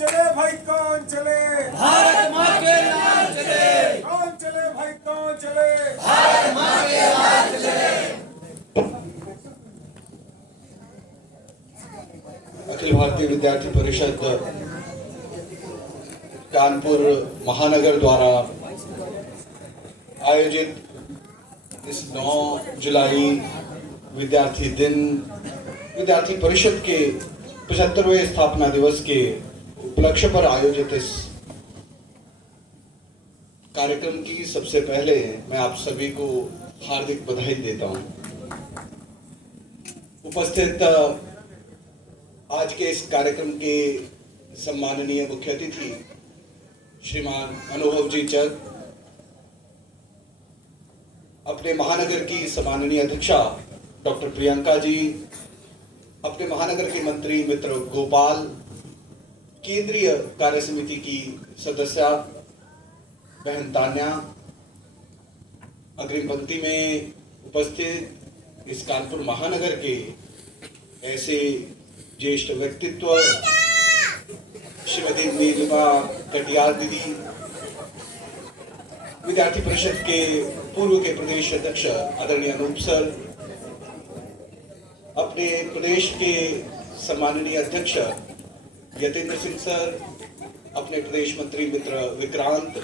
चले भाई कौन चले, भारत माँ के लाल चले, कौन चले भाई कौन चले, भारत माँ के लाल चले। अखिल भारतीय विद्यार्थी परिषद कानपुर महानगर द्वारा आयोजित इस 9 जुलाई विद्यार्थी दिन, विद्यार्थी परिषद के 75वें स्थापना दिवस के उपलक्ष्य पर आयोजित इस कार्यक्रम की सबसे पहले मैं आप सभी को हार्दिक बधाई देता हूं। उपस्थित आज के इस कार्यक्रम के सम्माननीय मुख्य अतिथि श्रीमान अनुभव जी चक, अपने महानगर की सम्माननीय अध्यक्षा डॉक्टर प्रियंका जी, अपने महानगर के मंत्री मित्र गोपाल, केंद्रीय कार्य समिति की सदस्य बहन तान्या, अग्रिम पंक्ति में उपस्थित इस कानपुर महानगर के ऐसे ज्येष्ठ व्यक्तित्व श्रीमती नीलिमा कटियार दीदी, विद्यार्थी परिषद के पूर्व के प्रदेश अध्यक्ष आदरणीय अनूप सर, अपने प्रदेश के सम्माननीय अध्यक्ष यतेंद्र सिंह सर, अपने प्रदेश मंत्री मित्र विक्रांत,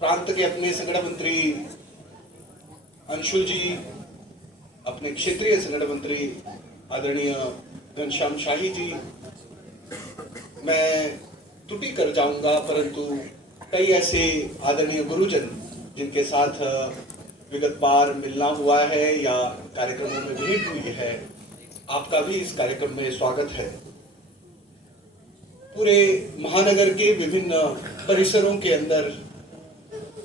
प्रांत के अपने संगठन मंत्री अंशुल जी, अपने क्षेत्रीय संगठन मंत्री आदरणीय घनश्याम शाही जी। मैं त्रुटि कर जाऊंगा, परंतु कई ऐसे आदरणीय गुरुजन जिनके साथ विगत बार मिलना हुआ है या कार्यक्रमों में भेंट हुई है, आपका भी इस कार्यक्रम में स्वागत है। पूरे महानगर के विभिन्न परिसरों के अंदर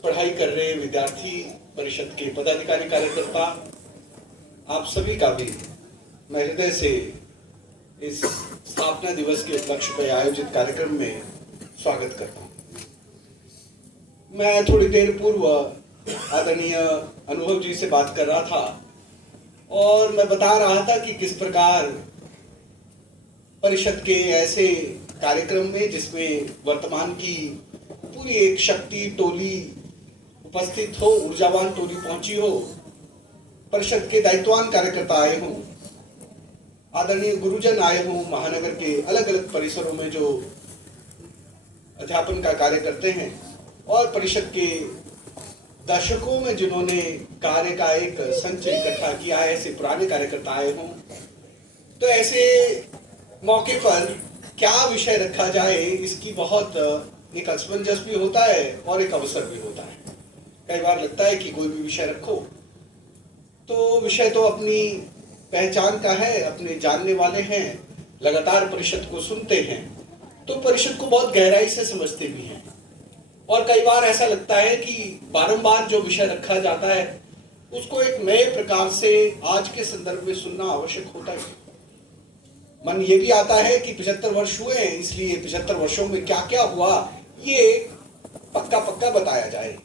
पढ़ाई कर रहे विद्यार्थी परिषद के पदाधिकारी कार्यकर्ता, आप सभी का भी मैं हृदय से इस स्थापना दिवस के उपलक्ष्य पर आयोजित कार्यक्रम में स्वागत करता हूं। मैं थोड़ी देर पूर्व आदरणीय अनुभव जी से बात कर रहा था और मैं बता रहा था कि किस प्रकार परिषद के ऐसे कार्यक्रम में जिसमें वर्तमान की पूरी एक शक्ति टोली उपस्थित हो, ऊर्जावान टोली पहुंची हो, परिषद के दायित्ववान कार्यकर्ता आए हों, आदरणीय गुरुजन आए हों, महानगर के अलग अलग परिसरों में जो अध्यापन का कार्य करते हैं और परिषद के दशकों में जिन्होंने कार्य का एक संचय इकट्ठा किया है, ऐसे पुराने कार्यकर्ता आए हों, तो ऐसे मौके पर क्या विषय रखा जाए, इसकी बहुत एक असमंजस भी होता है और एक अवसर भी होता है। कई बार लगता है कि कोई भी विषय रखो तो विषय तो अपनी पहचान का है, अपने जानने वाले हैं, लगातार परिषद को सुनते हैं तो परिषद को बहुत गहराई से समझते भी हैं, और कई बार ऐसा लगता है कि बारंबार जो विषय रखा जाता है उसको एक नए प्रकार से आज के संदर्भ में सुनना आवश्यक होता है। मन ये भी आता है कि 75 वर्ष हुए हैं, इसलिए 75 वर्षों में क्या क्या हुआ ये पक्का पक्का बताया जाए।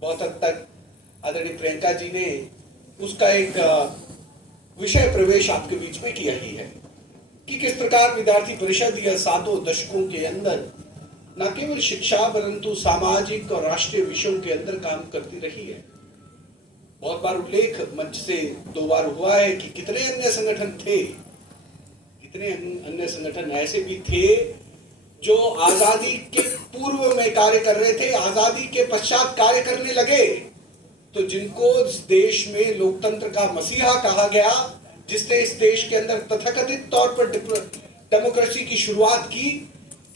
बहुत हद तक आदरणीय प्रियंका जी ने उसका एक विषय प्रवेश आपके बीच में किया ही है कि किस प्रकार विद्यार्थी परिषद यह 7 दशकों के अंदर न केवल शिक्षा परंतु सामाजिक और राष्ट्रीय विषयों के अंदर काम करती रही है। बहुत बार उल्लेख मंच से 2 बार हुआ है कि कितने अन्य संगठन थे, कितने अन्य संगठन ऐसे भी थे जो आजादी के पूर्व में कार्य कर रहे थे, आजादी के पश्चात कार्य करने लगे, तो जिनको इस देश में लोकतंत्र का मसीहा कहा गया, जिसने इस देश के अंदर तथाकथित तौर पर डेमोक्रेसी की शुरुआत की,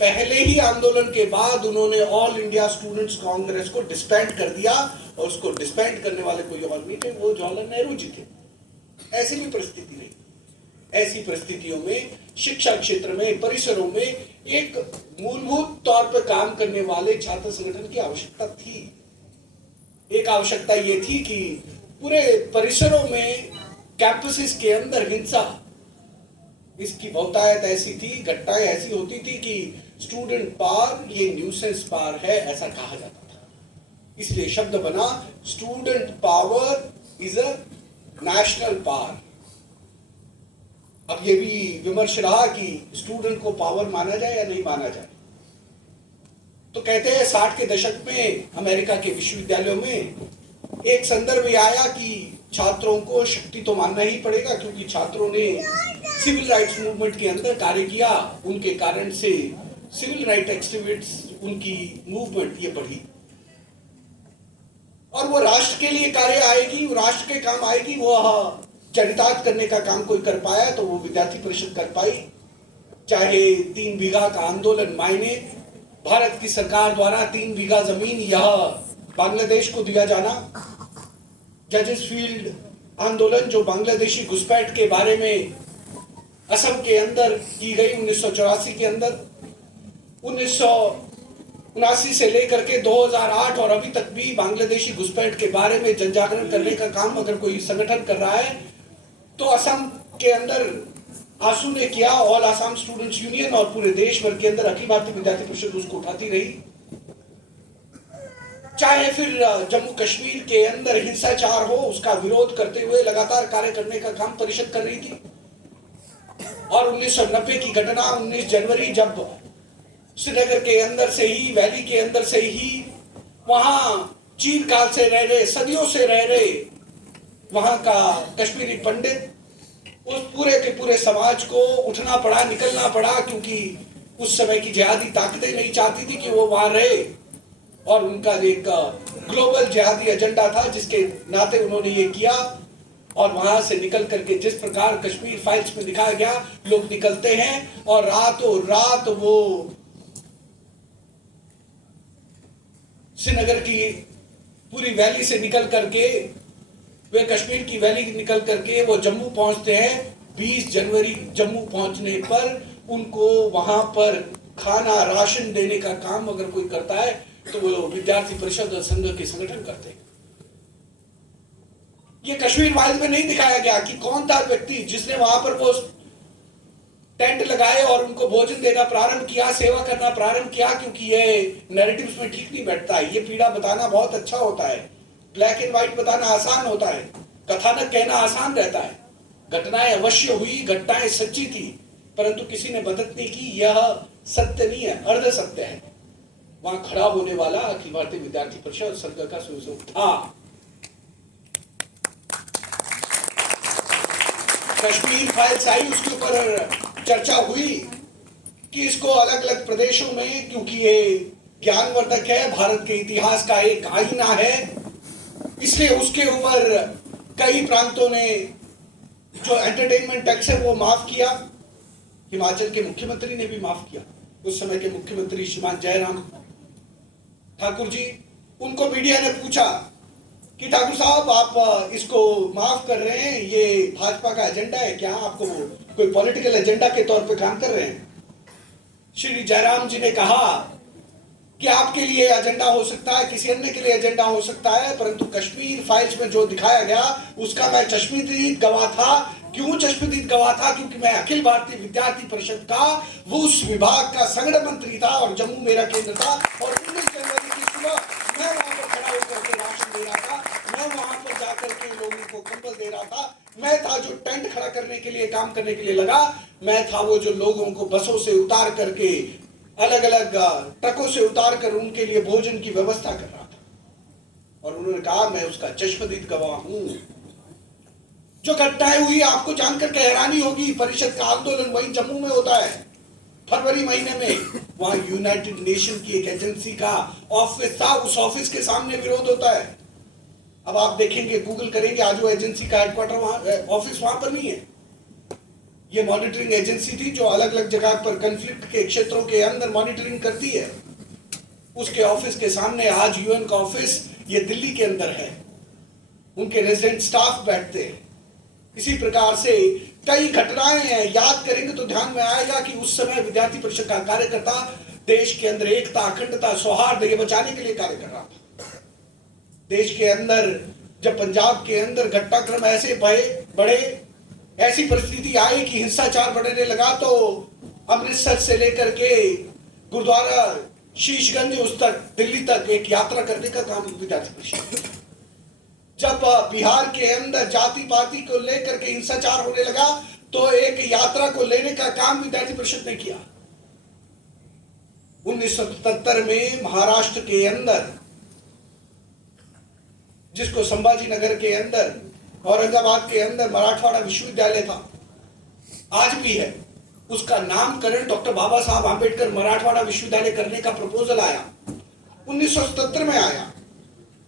पहले ही आंदोलन के बाद उन्होंने ऑल इंडिया स्टूडेंट्स कांग्रेस को डिस्बैंड कर दिया, और उसको डिस्बैंड करने वाले कोई और नहीं थे, वो जवाहरलाल नेहरू जी थे। ऐसी भी परिस्थिति रही। ऐसी परिस्थितियों में शिक्षा क्षेत्र में, परिसरों में एक मूलभूत तौर पर काम करने वाले छात्र संगठन की आवश्यकता थी। एक आवश्यकता ये थी कि पूरे परिसरों में, कैंपसेस के अंदर हिंसा, इसकी बहुतायत ऐसी थी, घटनाएं ऐसी होती थी कि स्टूडेंट पावर ये न्यूसेंस पावर है, ऐसा कहा जाता था। इसलिए शब्द बना student power is a national power. अब ये भी विमर्श रहा कि स्टूडेंट को पावर माना जाए या नहीं माना जाए। तो कहते हैं 60 के दशक में अमेरिका के विश्वविद्यालयों में एक संदर्भ ये आया कि छात्रों को शक्ति तो मानना ही पड़ेगा, क्योंकि छात्रों ने सिविल राइट्स मूवमेंट के अंदर कार्य किया, उनके कारण से सिविल राइट एक्टिविस्ट उनकी मूवमेंट ये बढ़ी और वो राष्ट्र के लिए कार्य आएगी, वो राष्ट्र के काम आएगी। वो चरितार्थ करने का काम कोई कर पाया तो वो विद्यार्थी परिषद कर पाई। चाहे 3 बीघा का आंदोलन मायने भारत की सरकार द्वारा 3 बीघा जमीन यह बांग्लादेश को दिया जाना, जजेस फील्ड आंदोलन जो बांग्लादेशी घुसपैठ के बारे में असम के अंदर की गई 1984 के अंदर, 1979 से लेकर के 2008 और अभी तक भी बांग्लादेशी घुसपैठ के बारे में जनजागरण करने का काम अगर कोई संगठन कर रहा है तो असम के अंदर आसू ने किया। ऑल आसाम स्टूडेंट्स यूनियन और पूरे देश भर के अंदर अखिल भारतीय विद्यार्थी परिषद उसको उठाती रही। चाहे फिर जम्मू कश्मीर के अंदर हिंसाचार हो, उसका विरोध करते हुए लगातार कार्य करने का काम परिषद कर रही थी। और 1990 की घटना 19 जनवरी जब श्रीनगर के अंदर से ही, वैली के अंदर से ही वहां चीरकाल से रह रहे, सदियों से रह रहे वहां का कश्मीरी पंडित, उस पूरे के पूरे समाज को उठना पड़ा, निकलना पड़ा, क्योंकि उस समय की जिहादी ताकतें नहीं चाहती थी कि वो वहां रहे और उनका एक ग्लोबल जिहादी एजेंडा था जिसके नाते उन्होंने ये किया। और वहां से निकल करके जिस प्रकार कश्मीर फाइल्स में दिखाया गया, लोग निकलते हैं और रातों रात वो श्रीनगर की पूरी वैली से निकल करके, वे कश्मीर की वैली निकल करके वो जम्मू पहुंचते हैं। 20 जनवरी जम्मू पहुंचने पर उनको वहां पर खाना राशन देने का काम अगर कोई करता है तो वो विद्यार्थी परिषद और संघ के संगठन करते हैं। ये कश्मीर फाइल्स में नहीं दिखाया गया कि कौन था व्यक्ति जिसने वहां पर वो टेंट लगाए और उनको भोजन देना प्रारंभ किया, सेवा करना प्रारंभ किया, क्योंकि ये नैरेटिव्स में ठीक नहीं बैठता है। ये पीड़ा बताना बहुत अच्छा होता है, ब्लैक एंड व्हाइट बताना आसान होता है, कथानक कहना आसान रहता है। घटनाएं अवश्य हुई, घटनाएं सच्ची थी, परंतु किसी ने मदद नहीं की, यह सत्य नहीं है, अर्ध सत्य है। वहां खड़ा होने वाला अखिल भारतीय विद्यार्थी परिषद संघ का स्वयंसेवक था। कश्मीर फाइल्स आई, उसके ऊपर चर्चा हुई कि इसको अलग अलग प्रदेशों में, क्योंकि ये ज्ञानवर्धक है, भारत के इतिहास का एक आईना है, इसलिए उसके ऊपर कई प्रांतों ने जो एंटरटेनमेंट टैक्स है वो माफ किया। हिमाचल के मुख्यमंत्री ने भी माफ किया, उस समय के मुख्यमंत्री श्रीमान जयराम ठाकुर जी। उनको मीडिया ने पूछा कि ठाकुर साहब आप इसको माफ कर रहे हैं, ये भाजपा का एजेंडा है क्या, आपको कोई पॉलिटिकल एजेंडा के तौर पे काम कर रहे हैं? श्री जयराम जी ने कहा कि आपके लिए एजेंडा हो सकता है, किसी अन्य के लिए एजेंडा हो सकता है, परंतु कश्मीर फाइल्स में जो दिखाया गया उसका मैं चश्मदीद गवाह था। क्यों चश्मदीद गवाह था? क्योंकि मैं अखिल भारतीय विद्यार्थी परिषद का वो उस विभाग का संगठन मंत्री था और जम्मू मेरा केंद्र था। और 19 जनवरी की सुबह मैं वहां पर खड़ा होकर के राशन दे रहा था, मैं वहां पर जाकर के लोगों को कंबल दे रहा था, मैं था जो टेंट खड़ा करने के लिए, काम करने के लिए लगा, मैं था वो जो लोगों को बसों से उतार करके, अलग अलग ट्रकों से उतार कर उनके लिए भोजन की व्यवस्था कर रहा था। और उन्होंने कहा मैं उसका चश्मदीद गवाह हूं। जो घटनाएं हुई आपको जानकर के हैरानी होगी, परिषद का आंदोलन वही जम्मू में होता है फरवरी महीने में। वहां यूनाइटेड नेशन की एक एजेंसी का ऑफिस था, उस ऑफिस के सामने विरोध होता है। अब आप देखेंगे, गूगल करेंगे, आज वो एजेंसी का हेडक्वार्टर वहां, ऑफिस वहां पर नहीं है। ये मॉनिटरिंग एजेंसी थी जो अलग अलग जगह पर कन्फ्लिक्ट के क्षेत्रों के अंदर मॉनिटरिंग करती है। उसके ऑफिस के सामने आज यूएन का ऑफिस ये दिल्ली के अंदर है, उनके रेजिडेंट स्टाफ बैठते हैं। इसी प्रकार से कई घटनाएं हैं, याद करेंगे तो ध्यान में आएगा कि उस समय विद्यार्थी परिषद का कार्यकर्ता देश के अंदर एकता, अखंडता, सौहार्द ये बचाने के लिए कार्य कर रहा था। देश के अंदर जब पंजाब के अंदर घटनाक्रम ऐसे बढ़े, ऐसी परिस्थिति आई कि हिंसाचार बढ़ने लगा, तो अमृतसर से लेकर के गुरुद्वारा शीशगंज उस तक दिल्ली तक एक यात्रा करने का काम विद्यार्थी परिषद। जब बिहार के अंदर जाति पाति को लेकर के हिंसाचार होने लगा, तो एक यात्रा को लेने का काम विद्यार्थी परिषद ने किया। 1977 में महाराष्ट्र के अंदर, जिसको संभाजी नगर के अंदर, औरंगाबाद के अंदर मराठवाड़ा विश्वविद्यालय था, आज भी है, उसका नामकरण डॉक्टर बाबा साहब आंबेडकर मराठवाड़ा विश्वविद्यालय करने का प्रपोजल आया। 1977 में आया।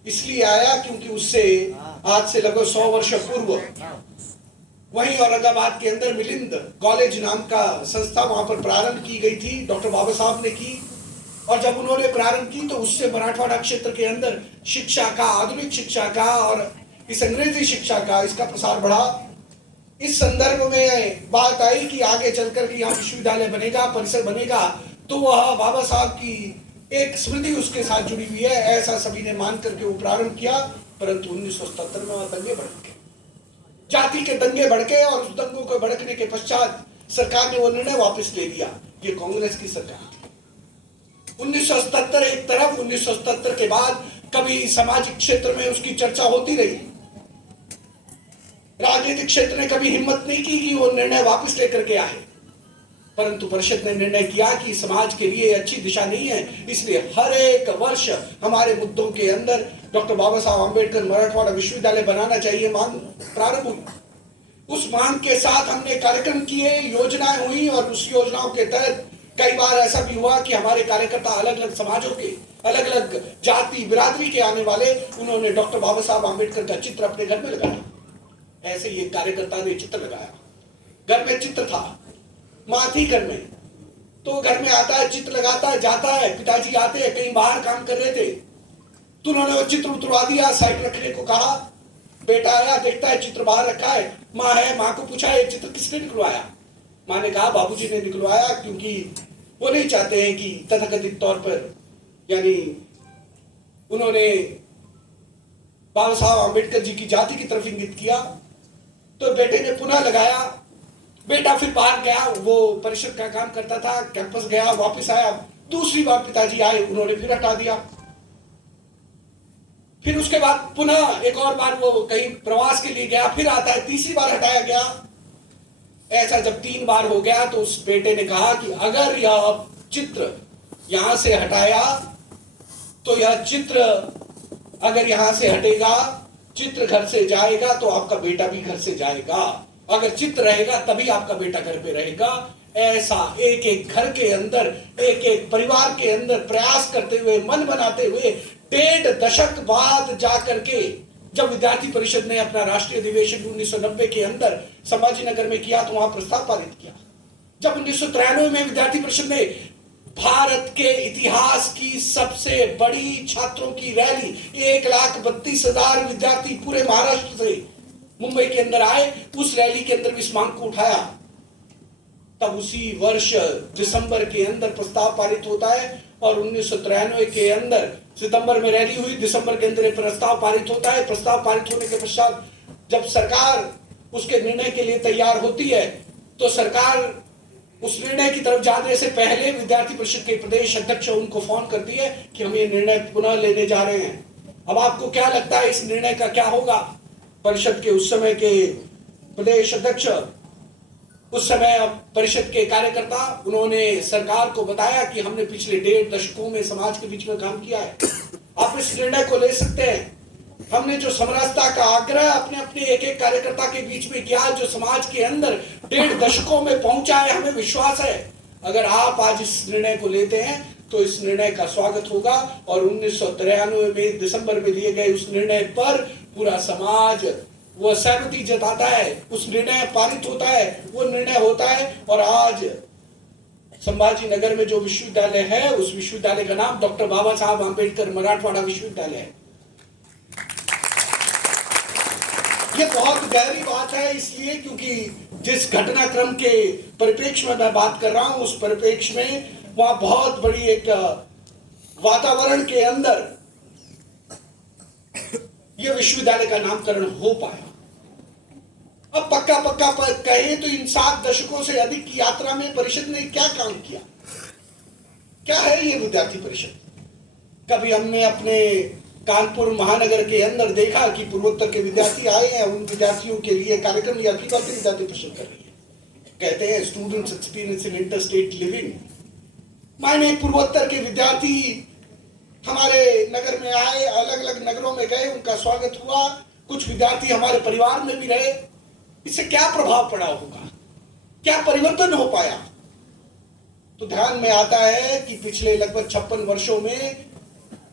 इसलिए आया क्योंकि उससे आज से लगभग 100 वर्ष पूर्व वहीं औरंगाबाद के अंदर मिलिंद कॉलेज नाम का संस्था वहां पर प्रारंभ की गई थी, डॉक्टर बाबा साहब ने की। और जब उन्होंने प्रारंभ की तो उससे मराठवाड़ा क्षेत्र के अंदर शिक्षा का, आधुनिक शिक्षा का और इस अंग्रेजी शिक्षा का, इसका प्रसार बढ़ा। इस संदर्भ में बात आई कि आगे चलकर के यहाँ विश्वविद्यालय बनेगा, परिसर बनेगा, तो वह बाबा साहब की एक स्मृति उसके साथ जुड़ी हुई है, ऐसा सभी ने मान करके वो प्रारंभ किया। परंतु 1977 में वह दंगे भड़के, जाति के दंगे भड़के, और उस दंगों के भड़कने के पश्चात सरकार ने वो निर्णय वापस ले लिया। ये कांग्रेस की सरकार थी। 1977 एक तरफ, 1977 के बाद कभी सामाजिक क्षेत्र में उसकी चर्चा होती रही, राजनीतिक क्षेत्र ने कभी हिम्मत नहीं की कि वो निर्णय वापस लेकर के आए। परंतु परिषद ने निर्णय किया कि समाज के लिए अच्छी दिशा नहीं है, इसलिए हर एक वर्ष हमारे मुद्दों के अंदर डॉक्टर बाबा साहब आंबेडकर मराठवाड़ा विश्वविद्यालय बनाना चाहिए मांग प्रारंभ हुई। उस मांग के साथ हमने कार्यक्रम किए, योजनाएं हुई, और उस योजनाओं के तहत कई बार ऐसा भी हुआ कि हमारे कार्यकर्ता अलग अलग समाजों के, अलग अलग जाति बिरादरी के आने वाले, उन्होंने डॉक्टर बाबा साहब आंबेडकर का चित्र अपने घर में लगाया। ऐसे ही एक कार्यकर्ता ने चित्र लगाया, घर में चित्र था, माँ थी घर में, तो घर में आता है, चित्र लगाता है, जाता है, पिताजी आते हैं, कहीं बाहर काम कर रहे थे, तो उन्होंने वो चित्र उतरवा दिया, साइड रखने को कहा। बेटा आया, देखता है चित्र बाहर रखा है, माँ है, माँ को पूछा ये चित्र किसने निकलवाया? माँ ने कहा बाबूजी ने निकलवाया, क्योंकि वो नहीं चाहते हैं कि तथाकथित तौर पर, यानी उन्होंने बाबा साहब आंबेडकर जी की जाति की तरफ इंगित किया। तो बेटे ने पुनः लगाया, बेटा फिर बाहर गया, वो परिषद का काम करता था, कैंपस गया, वापस आया, दूसरी बार पिताजी आए, उन्होंने फिर हटा दिया। फिर उसके बाद पुनः एक और बार वो कहीं प्रवास के लिए गया, फिर आता है, तीसरी बार हटाया गया। ऐसा जब 3 बार हो गया तो उस बेटे ने कहा कि अगर यह चित्र यहां से हटाया तो यह चित्र अगर यहां से हटेगा, चित्र घर से जाएगा तो आपका बेटा भी घर से जाएगा, अगर चित्र रहेगा तभी आपका बेटा घर पे रहेगा। ऐसा एक एक घर के अंदर, एक एक परिवार के अंदर प्रयास करते हुए, मन बनाते हुए 1.5 दशक बाद जाकर के जब विद्यार्थी परिषद ने अपना राष्ट्रीय अधिवेशन 1990 के अंदर संभाजी नगर में किया तो वहां प्रस्ताव पारित किया। जब 1993 में विद्यार्थी परिषद ने भारत के इतिहास की सबसे बड़ी छात्रों की रैली, 1,32,000 विद्यार्थी पूरे महाराष्ट्र से मुंबई के अंदर आए, उस रैली के अंदर भी इस मांग को उठाया। तब उसी वर्ष दिसंबर के अंदर प्रस्ताव पारित होता है और 1993 के अंदर सितंबर में रैली हुई, दिसंबर के अंदर प्रस्ताव पारित होता है। प्रस्ताव पारित होने के पश्चात जब सरकार उसके निर्णय के लिए तैयार होती है तो सरकार उस निर्णय की तरफ जाने से पहले विद्यार्थी परिषद के प्रदेश अध्यक्ष उनको फोन करती है कि हम ये निर्णय पुनः लेने जा रहे हैं। अब आपको क्या लगता है इस निर्णय का क्या होगा? परिषद के उस समय के प्रदेश अध्यक्ष, उस समय परिषद के कार्यकर्ता, उन्होंने सरकार को बताया कि हमने पिछले 1.5 दशकों में समाज के बीच में काम किया है, आप इस निर्णय को ले सकते हैं। हमने जो समरसता का आग्रह अपने अपने एक एक कार्यकर्ता के बीच में किया, जो समाज के अंदर 1.5 दशकों में पहुंचा है, हमें विश्वास है अगर आप आज इस निर्णय को लेते हैं तो इस निर्णय का स्वागत होगा। और 1993 में दिसंबर में लिए गए उस निर्णय पर पूरा समाज वो सहमति जताता है, उस निर्णय पारित होता है, वो निर्णय होता है। और आज संभाजी नगर में जो विश्वविद्यालय है, उस विश्वविद्यालय का नाम डॉक्टर बाबा साहब आंबेडकर मराठवाड़ा विश्वविद्यालय है। ये बहुत गहरी बात है, इसलिए क्योंकि जिस घटनाक्रम के परिप्रेक्ष्य में मैं बात कर रहा हूं, उस परिप्रेक्ष्य में वहां बहुत बड़ी एक वातावरण के अंदर यह विश्वविद्यालय का नामकरण हो पाया। अब पक्का कहें तो इन 7 दशकों से अधिक की यात्रा में परिषद ने क्या काम किया, क्या है ये विद्यार्थी परिषद? कभी हमने अपने कानपुर महानगर के अंदर देखा कि पूर्वोत्तर के विद्यार्थी आए हैं, उन विद्यार्थियों के लिए कार्यक्रम या विद्यार्थी परिषद कर रही है। कहते हैं students experience in inter state living. मायने पूर्वोत्तर के विद्यार्थी हमारे नगर में आए, अलग अलग नगरों में गए, उनका स्वागत हुआ, कुछ विद्यार्थी हमारे परिवार में भी रहे। इससे क्या प्रभाव पड़ा होगा, क्या परिवर्तन हो पाया? तो ध्यान में आता है कि पिछले लगभग 56 वर्षों में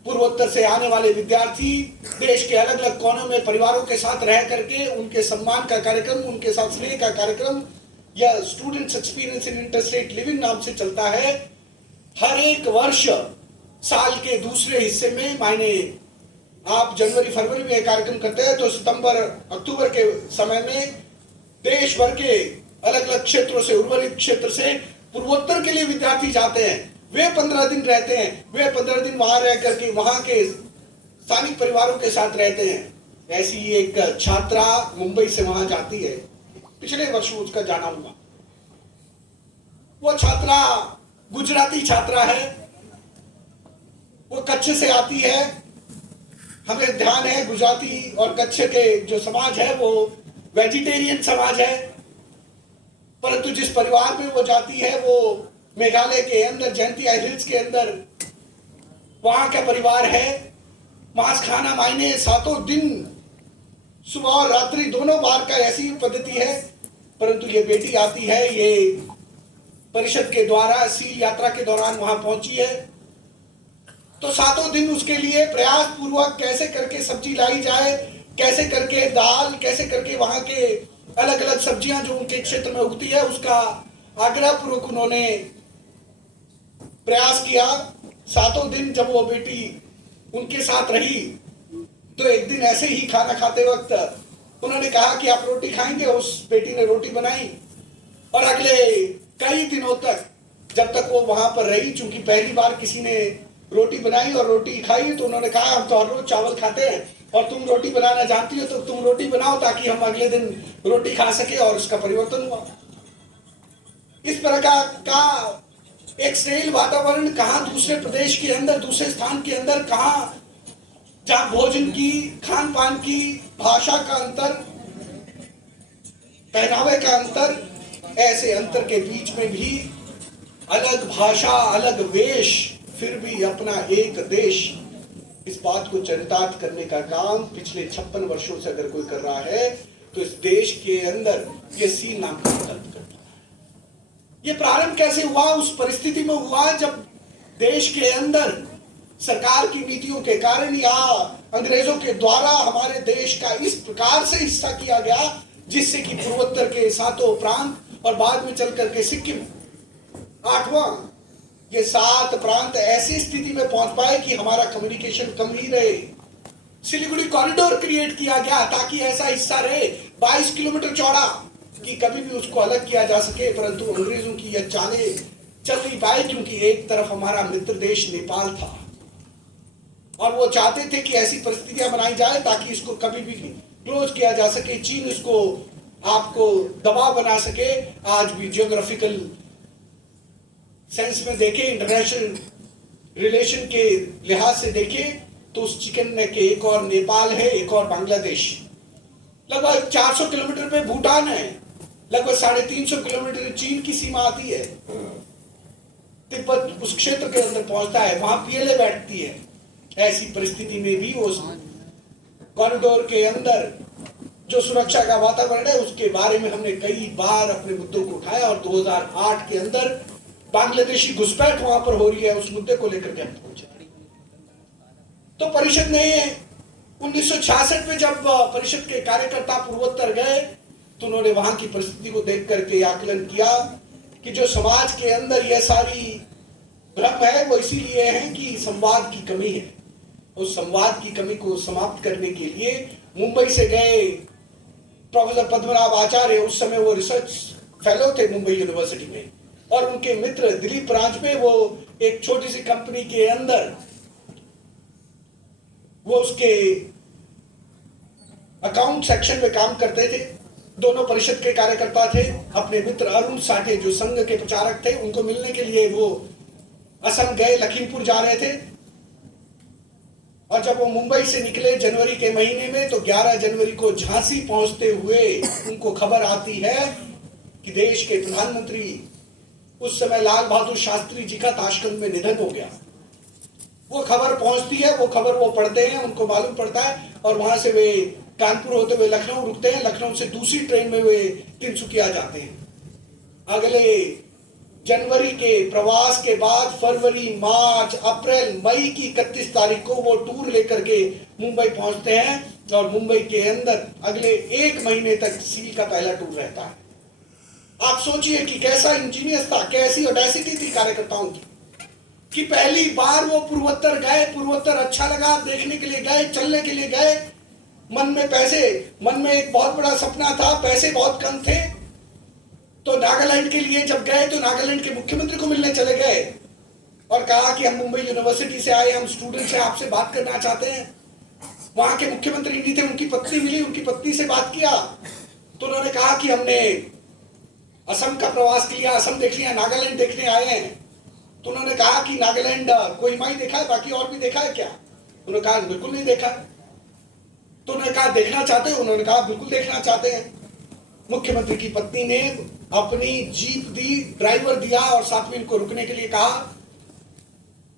पूर्वोत्तर से आने वाले विद्यार्थी देश के अलग अलग कोनों में परिवारों के साथ रह करके उनके सम्मान का कार्यक्रम, उनके साथ स्नेह का कार्यक्रम या students experience in inter state living नाम से चलता है। हर एक वर्ष साल के दूसरे हिस्से में, मायने आप जनवरी फरवरी में कार्यक्रम करते हैं तो सितंबर अक्टूबर के समय में देश भर के अलग अलग क्षेत्रों से, उर्वरित क्षेत्र से पूर्वोत्तर के लिए विद्यार्थी जाते हैं। वे 15 दिन रहते हैं, वे 15 दिन वहां रह करके वहां के स्थानिक परिवारों के साथ रहते हैं। ऐसी एक छात्रा मुंबई से वहां जाती है, पिछले वर्ष उसका जाना हुआ। वो छात्रा गुजराती छात्रा है, वो कच्छ से आती है। हमें ध्यान है गुजराती और कच्छ के जो समाज है वो वेजिटेरियन समाज है, परंतु जिस परिवार में वो जाती है वो मेघालय के अंदर जयंतिया हिल्स के अंदर वहां का परिवार है। मांस खाना मायने 7 दिन सुबह और रात्रि दोनों बार का ऐसी पद्धति है। परंतु ये बेटी आती है, ये परिषद के द्वारा सील यात्रा के दौरान वहां पहुंची है, तो 7 दिन उसके लिए प्रयास पूर्वक कैसे करके सब्जी लाई जाए, कैसे करके दाल, कैसे करके वहां के अलग अलग सब्जियां जो उनके क्षेत्र में उगती है उसका आग्रह पूर्वक उन्होंने प्रयास किया। 7 दिन जब वो बेटी उनके साथ रही तो एक दिन ऐसे ही खाना खाते वक्त उन्होंने कहा कि आप रोटी खाएंगे। उस बेटी ने रोटी बनाई और अगले कई दिनों तक जब तक वो वहां पर रही, चूंकि पहली बार किसी ने रोटी बनाई और रोटी खाई तो उन्होंने कहा हम तो हर रोज चावल खाते हैं और तुम रोटी बनाना जानती हो तो तुम रोटी बनाओ ताकि हम अगले दिन रोटी खा सके, और उसका परिवर्तन हुआ। इस प्रकार का एक स्नेहिल वातावरण कहाँ दूसरे प्रदेश के अंदर, दूसरे स्थान के अंदर कहाँ, जहाँ भोजन की, खान पान की, भाषा का अंतर, पहनावे का अंतर, ऐसे अंतर के बीच में भी अलग भाषा, अलग वेश, फिर भी अपना एक देश, इस बात को चरितार्थ करने का काम पिछले 56 वर्षों से अगर कोई कर रहा है तो इस देश के अंदर ये सील नाम का विकल्प करता है। ये प्रारंभ कैसे हुआ? उस परिस्थिति में हुआ जब देश के अंदर सरकार की नीतियों के कारण या अंग्रेजों के द्वारा हमारे देश का इस प्रकार से हिस्सा किया गया जिससे कि पूर्वोत्तर के 7 प्रांत और बाद में चल करके सिक्किम 8वां, ये 7 प्रांत ऐसी स्थिति में पहुंच पाए कि हमारा कम्युनिकेशन कम ही रहे। सिलीगुड़ी कॉरिडोर क्रिएट किया गया ताकि ऐसा हिस्सा रहे 22 किलोमीटर चौड़ा कि कभी भी उसको अलग किया जा सके, परंतु अंग्रेजों की यह चालें चल नहीं पाए क्योंकि एक तरफ हमारा मित्र देश नेपाल था और वो चाहते थे कि ऐसी परिस्थितियां बनाई जाए ताकि इसको कभी भी क्लोज किया जा सके। चीन इसको आपको दबाव बना सके। आज भी जियोग्राफिकल सेंस में देखें, इंटरनेशनल रिलेशन के लिहाज से देखें तो उस चिकन नेक के एक और नेपाल है, एक और बांग्लादेश, लगभग 400 किलोमीटर पे भूटान है, लगभग 350 किलोमीटर चीन की सीमा आती है, तिब्बत उस क्षेत्र के अंदर पहुंचता है, वहां पीएलए बैठती है। ऐसी परिस्थिति में भी उस कॉरिडोर के अंदर जो सुरक्षा का वातावरण है उसके बारे में हमने कई बार अपने मुद्दों को उठाया और 2008 के अंदर बांग्लादेशी घुसपैठ वहां पर हो रही है, उस मुद्दे को लेकर के हम पहुंचे। तो परिषद ने 1966 में जब परिषद के कार्यकर्ता पूर्वोत्तर गए तो उन्होंने वहां की परिस्थिति को देख करके आकलन किया कि जो समाज के अंदर यह सारी भ्रम है वो इसीलिए है कि संवाद की कमी है। उस संवाद की कमी को समाप्त करने के लिए मुंबई से गए प्रोफेसर पद्मनाभ आचार्य, उस समय वो रिसर्च फेलो थे मुंबई यूनिवर्सिटी में, और उनके मित्र दिलीप राजपे, वो एक छोटी सी कंपनी के अंदर वो उसके अकाउंट सेक्शन में काम करते थे। दोनों परिषद के कार्यकर्ता थे। अपने मित्र अरुण साठे जो संघ के प्रचारक थे उनको मिलने के लिए वो असम गए, लखीमपुर जा रहे थे, और जब वो मुंबई से निकले जनवरी के महीने में तो 11 जनवरी को झांसी पहुंचते हुए उनको खबर आती है कि देश के प्रधानमंत्री उस समय लाल बहादुर शास्त्री जी का ताशकंद में निधन हो गया। वो खबर पहुंचती है, वो खबर वो पढ़ते हैं, उनको मालूम पड़ता है और वहां से वे कानपुर होते हुए लखनऊ रुकते हैं। लखनऊ से दूसरी ट्रेन में वे तिनसुकिया जाते हैं। अगले जनवरी के प्रवास के बाद फरवरी, मार्च, अप्रैल, मई की 31 तारीख को वो टूर लेकर के मुंबई पहुंचते हैं और मुंबई के अंदर अगले 1 महीने तक सील का पहला टूर रहता है। आप सोचिए कि कैसा इंजीनियस था, कैसी ऑडेसिटी थी कार्यकर्ताओं की, कि पहली बार वो पूर्वोत्तर गए। पूर्वोत्तर अच्छा लगा, देखने के लिए गए, चलने के लिए गए। मन में एक बहुत बड़ा सपना था, पैसे बहुत कम थे, तो नागालैंड के लिए जब गए तो नागालैंड के मुख्यमंत्री को मिलने चले गए और कहा कि हम मुंबई यूनिवर्सिटी से आए, हम स्टूडेंट से आपसे बात करना चाहते हैं। वहां के मुख्यमंत्री नहीं थे, उनकी पत्नी मिली, उनकी पत्नी से बात किया तो उन्होंने कहा कि हमने असम का प्रवास किया, असम देख लिया, नागालैंड देखने आए हैं। तो उन्होंने कहा कि नागालैंड कोहिमा ही देखा है, बाकी और भी देखा है क्या? उन्होंने कहा बिल्कुल नहीं देखा। तो उन्होंने कहा देखना चाहते हो? उन्होंने कहा बिल्कुल देखना चाहते हैं। मुख्यमंत्री की पत्नी ने अपनी जीप दी, ड्राइवर दिया और साथ में इनको रुकने के लिए कहा।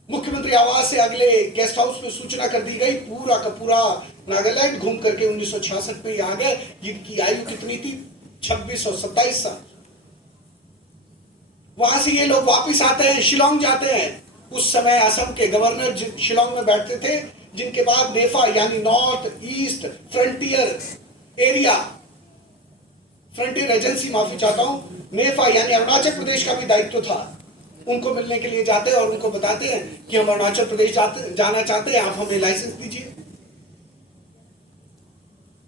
मुख्यमंत्री आवास से अगले गेस्ट हाउस में सूचना कर दी गई। पूरा का पूरा नागालैंड घूम करके 1966 में आ गए। इनकी आयु कितनी थी? 26 और 27 साल। वहां से ये लोग वापिस आते हैं, शिलोंग जाते हैं। उस समय असम के गवर्नर शिलोंग में बैठते थे, जिनके बाद नेफा यानी north east frontier area, frontier agency, माफी चाहता हूं, नेफा यानी अरुणाचल प्रदेश का भी दायित्व था। उनको मिलने के लिए जाते हैं और उनको बताते हैं कि हम अरुणाचल प्रदेश जाना चाहते हैं, आप हमें लाइसेंस दीजिए।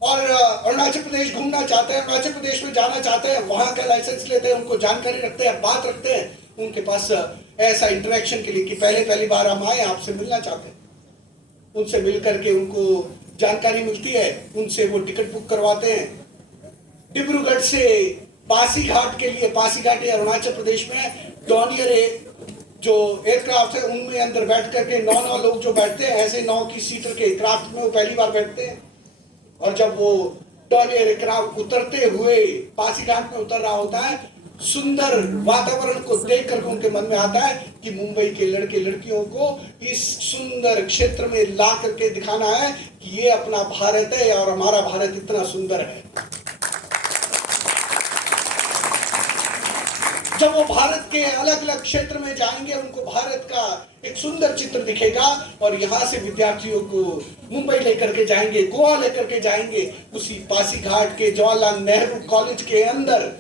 और अरुणाचल प्रदेश घूमना चाहते हैं, अरुणाचल प्रदेश में जाना चाहते हैं, वहां का लाइसेंस लेते हैं, उनको जानकारी रखते हैं, बात रखते हैं उनके पास ऐसा इंटरेक्शन के लिए कि पहली बार हम आए, आपसे मिलना चाहते हैं। उनसे मिल करके उनको जानकारी मिलती है, उनसे वो टिकट बुक करवाते हैं। डिब्रूगढ़ से पासीघाट के लिए, पासीघाट अरुणाचल प्रदेश में डॉनियर जो एयरक्राफ्ट है उनमें अंदर बैठ करके 9 लोग जो बैठते हैं, ऐसे 9 की सीटर के क्राफ्ट में वो पहली बार बैठते हैं। और जब वो डॉनियर एयरक्राफ्ट उतरते हुए पासीघाट में उतर रहा होता है, सुंदर वातावरण को देख करके उनके मन में आता है कि मुंबई के लड़के लड़कियों को इस सुंदर क्षेत्र में ला करके दिखाना है कि ये अपना भारत है और हमारा भारत इतना सुंदर है। जब वो भारत के अलग अलग क्षेत्र में जाएंगे, उनको भारत का एक सुंदर चित्र दिखेगा और यहाँ से विद्यार्थियों को मुंबई लेकर के जाएंगे, गोवा लेकर के जाएंगे। उसी पासीघाट के जवाहरलाल नेहरू कॉलेज के अंदर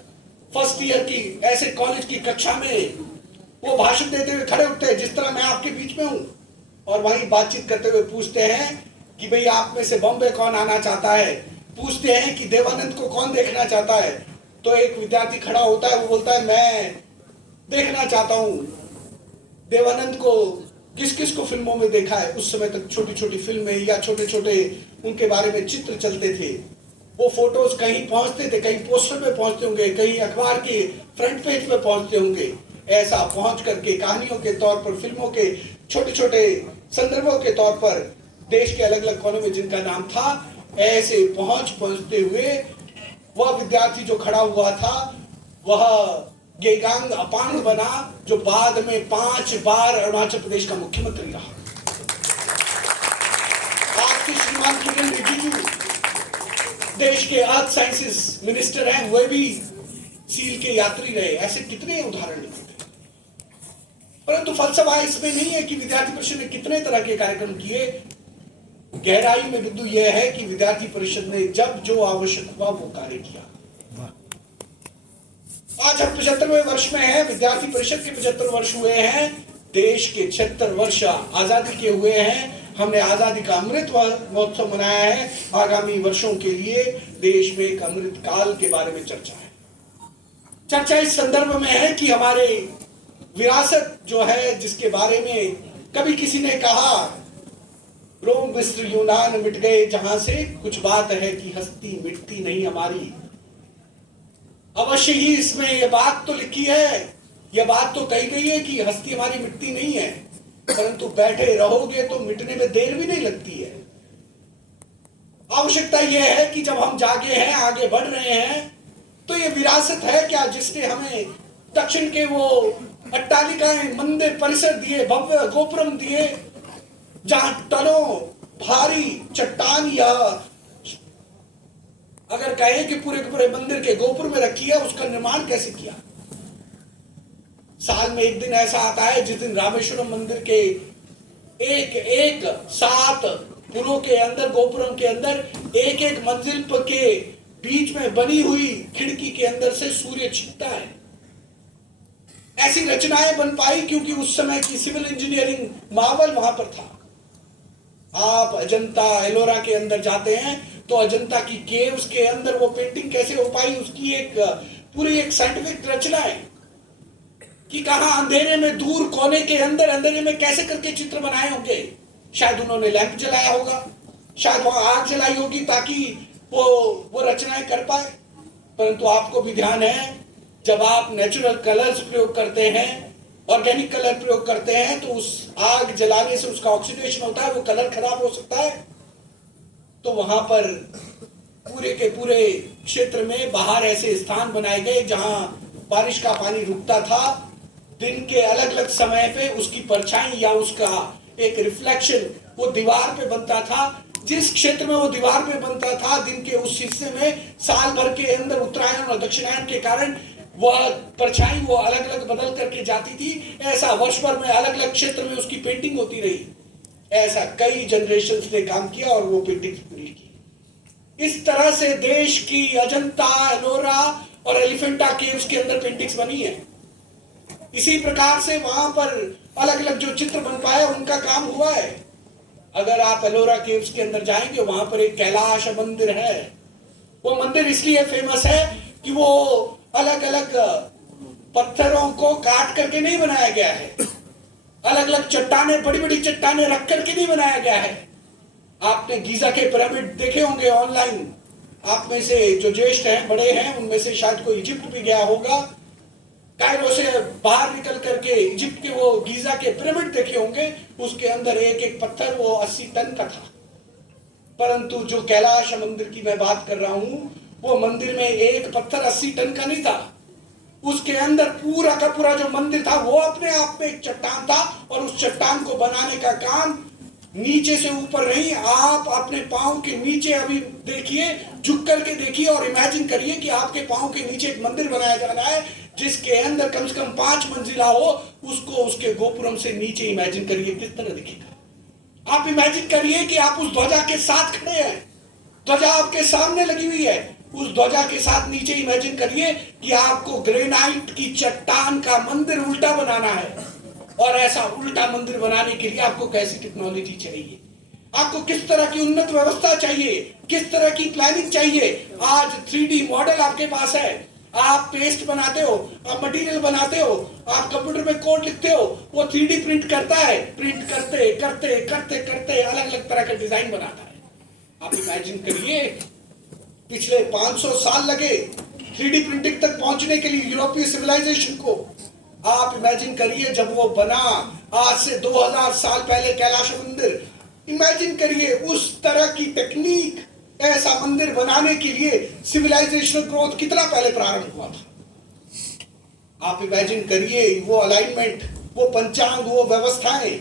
फर्स्ट ईयर की ऐसे कॉलेज की कक्षा में वो भाषण देते हुए खड़े उठते हैं, जिस तरह मैं आपके बीच में हूं, और वहीं बातचीत करते हुए पूछते हैं कि भाई आप में से बॉम्बे कौन आना चाहता है, पूछते हैं कि देवानंद को कौन देखना चाहता है। तो एक विद्यार्थी खड़ा होता है, वो बोलता है मैं देखना चाहता हूं देवानंद को। किस किस को फिल्मों में देखा है? उस समय तक छोटी छोटी फिल्में या छोटे छोटे उनके बारे में चित्र चलते थे। वो फोटोज कहीं पहुंचते थे, कहीं पोस्टर पे पहुंचते होंगे, कहीं अखबार के फ्रंट पेज पे पहुंचते होंगे। ऐसा पहुंच करके कहानियों के तौर पर, फिल्मों के छोटे छोटे संदर्भों के तौर पर देश के अलग अलग कोनों में जिनका नाम था, ऐसे पहुंचते हुए वह विद्यार्थी जो खड़ा हुआ था वह गेगांग अपांग बना, जो बाद में 5 बार अरुणाचल प्रदेश का मुख्यमंत्री रहा। आज के श्रीमान किरण रिजिजू देश के अर्थ साइंसेस मिनिस्टर हैं, वे भी सील के यात्री रहे। ऐसे कितने उदाहरण निकलते हैं। परंतु फलसफा इसमें नहीं है कि विद्यार्थी परिषद ने कितने तरह के कार्यक्रम किए। गहराई में बिंदु यह है कि विद्यार्थी परिषद ने जब जो आवश्यक हुआ वो कार्य किया। आज हम 75वें वर्ष में हैं, विद्यार्थी परिषद के 75 वर्ष हुए हैं, देश के 76 वर्ष आजादी के हुए हैं। हमने आजादी का अमृत महोत्सव मनाया है। आगामी वर्षों के लिए देश में एक अमृत काल के बारे में चर्चा है। चर्चा इस संदर्भ में है कि हमारे विरासत जो है, जिसके बारे में कभी किसी ने कहा रोम मिस्र यूनान मिट गए जहां से, कुछ बात है कि हस्ती मिटती नहीं हमारी। अवश्य ही इसमें यह बात तो लिखी है, यह बात तो कही गई है कि हस्ती हमारी मिटती नहीं है, परंतु बैठे रहोगे तो मिटने में देर भी नहीं लगती है। आवश्यकता यह है कि जब हम जागे हैं, आगे बढ़ रहे हैं, तो ये विरासत है क्या जिसने हमें दक्षिण के वो अट्टालिकाएं, मंदिर, परिसर दिए, भव्य गोपुरम दिए, जहां टनों भारी चट्टान या अगर कहे कि पूरे के पूरे मंदिर के गोपुर में रखी है, उसका निर्माण कैसे किया। साल में एक दिन ऐसा आता है जिस दिन रामेश्वरम मंदिर के एक 7 पुरों के अंदर, गोपुरम के अंदर एक एक मंजिल के बीच में बनी हुई खिड़की के अंदर से सूर्य छिपता है। ऐसी रचनाएं बन पाई क्योंकि उस समय की सिविल इंजीनियरिंग मार्वल वहां पर था। आप अजंता एलोरा के अंदर जाते हैं तो अजंता की केव्स के अंदर वो पेंटिंग कैसे हो पाई, उसकी एक पूरी एक साइंटिफिक रचना है कि कहां अंधेरे में दूर कोने के अंदर अंधेरे में कैसे करके चित्र बनाए होंगे। शायद उन्होंने लैंप जलाया होगा, शायद वहां आग जलाई होगी ताकि वो रचनाएं कर पाए। परंतु आपको भी ध्यान है, जब आप नेचुरल कलर्स प्रयोग करते हैं, ऑर्गेनिक कलर प्रयोग करते हैं, तो उस आग जलाने से उसका ऑक्सीडेशन होता है, वो कलर खराब हो सकता है। तो वहां पर पूरे के पूरे क्षेत्र में बाहर ऐसे स्थान बनाए गए जहां बारिश का पानी रुकता था। दिन के अलग अलग समय पे उसकी परछाई या उसका एक रिफ्लेक्शन वो दीवार पे बनता था। जिस क्षेत्र में वो दीवार पे बनता था, दिन के उस हिस्से में साल भर के अंदर उत्तरायण और दक्षिणायन के कारण वह परछाई वो अलग अलग बदल करके जाती थी। ऐसा वर्ष भर में अलग अलग क्षेत्र में उसकी पेंटिंग होती रही। ऐसा कई जनरेशंस ने काम किया और वो पेंटिंग पूरी की। इस तरह से देश की अजंता, एलोरा और एलिफेंटा केव्स के अंदर पेंटिंग्स बनी है। इसी प्रकार से वहां पर अलग अलग जो चित्र बन पाए उनका काम हुआ है। अगर आप एलोरा केव्स के अंदर जाएंगे, वहां पर एक कैलाश मंदिर है। वो मंदिर इसलिए फेमस है कि वो अलग अलग पत्थरों को काट करके नहीं बनाया गया है, अलग अलग चट्टाने, बड़ी बड़ी चट्टाने रख करके नहीं बनाया गया है। आपने गीजा के पिरामिड देखे होंगे ऑनलाइन। आप में से जो ज्येष्ठ हैं, बड़े हैं, उनमें से शायद कोई इजिप्ट भी गया होगा। कायरो से बाहर निकल करके इजिप्ट के वो गीजा के पिरामिड देखे होंगे। उसके अंदर एक एक पत्थर वो 80 टन का था। परंतु जो कैलाश मंदिर की मैं बात कर रहा हूं, वो मंदिर में एक पत्थर 80 टन का नहीं था। उसके अंदर पूरा का पूरा जो मंदिर था वो अपने आप में एक चट्टान था। और उस चट्टान को बनाने का काम नीचे से ऊपर नहीं, आप अपने पांव के नीचे अभी देखिए, झुक करके देखिए और इमेजिन करिए कि आपके पांव के नीचे एक मंदिर बनाया जाना है जिसके अंदर कम से कम 5 मंजिला हो। उसको उसके गोपुरम से नीचे इमेजिन करिए किस तरह दिखेगा। आप इमेजिन करिए कि आप उस ध्वजा के साथ खड़े हैं, ध्वजा आपके सामने लगी हुई है। उस ध्वजा के साथ नीचे इमेजिन करिए कि आपको ग्रेनाइट की चट्टान का मंदिर उल्टा बनाना है। और ऐसा उल्टा मंदिर बनाने के लिए आपको कैसी टेक्नोलॉजी चाहिए, आपको किस तरह की उन्नत व्यवस्था चाहिए, किस तरह की प्लानिंग चाहिए। आज 3D मॉडल आपके पास है, आप पेस्ट बनाते हो, आप मटेरियल बनाते हो, आप कंप्यूटर में कोड लिखते हो, वो 3D प्रिंट करता है। प्रिंट करते करते करते करते अलग अलग तरह का डिजाइन बनाता है। आप इमेजिन करिए, पिछले 500 साल लगे 3D प्रिंटिंग तक पहुंचने के लिए यूरोपीय सिविलाइजेशन को। आप इमेजिन करिए जब वो बना आज से 2000 साल पहले कैलाश मंदिर, इमेजिन करिए उस तरह की टेक्निक, ऐसा मंदिर बनाने के लिए सिविलाइजेशनल ग्रोथ कितना पहले प्रारंभ हुआ था। आप इमेजिन करिए वो अलाइनमेंट, वो पंचांग, वो व्यवस्थाएं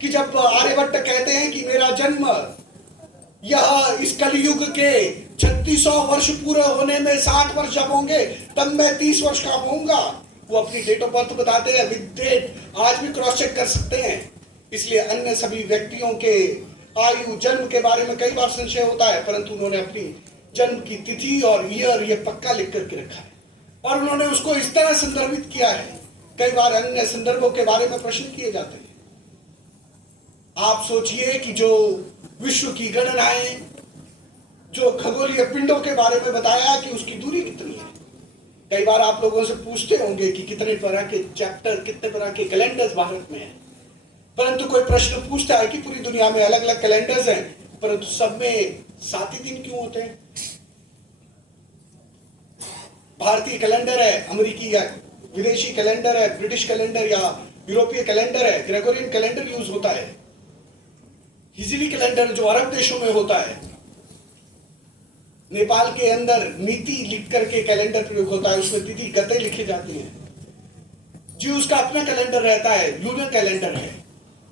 कि जब आर्यभट्ट कहते हैं कि मेरा जन्म यह इस कलयुग के 3600 वर्ष पूरे होने में 60 वर्ष जब होंगे तब मैं 30 वर्ष का होऊंगा। वो अपनी डेट ऑफ बर्थ बताते हैं, विद डेट आज भी क्रॉस चेक कर सकते हैं। इसलिए अन्य सभी व्यक्तियों के आयु, जन्म के बारे में कई बार संशय होता है, परंतु उन्होंने अपनी जन्म की तिथि और ईयर ये पक्का लिख करके रखा है और उन्होंने उसको इस तरह संदर्भित किया है। कई बार अन्य संदर्भों के बारे में प्रश्न किए जाते हैं। आप सोचिए कि जो विश्व की गणनाएं, जो खगोलीय पिंडों के बारे में बताया कि उसकी दूरी कितनी है। कई बार आप लोगों से पूछते होंगे कि कितने तरह के चैप्टर, कितने तरह के कैलेंडर्स भारत में हैं। परंतु कोई प्रश्न पूछता है कि पूरी दुनिया में अलग अलग कैलेंडर्स हैं, परंतु सब में 7 ही दिन क्यों होते हैं। भारतीय कैलेंडर है, अमेरिकी या विदेशी कैलेंडर है, ब्रिटिश कैलेंडर या यूरोपीय कैलेंडर है, ग्रेगोरियन कैलेंडर यूज होता है, हिजरी कैलेंडर जो अरब देशों में होता है, नेपाल के अंदर नीति लिख करके कैलेंडर प्रयोग होता है, उसमें तिथि गते लिखे जाती हैं। ज्यूज का अपना कैलेंडर रहता है, लूनर कैलेंडर है,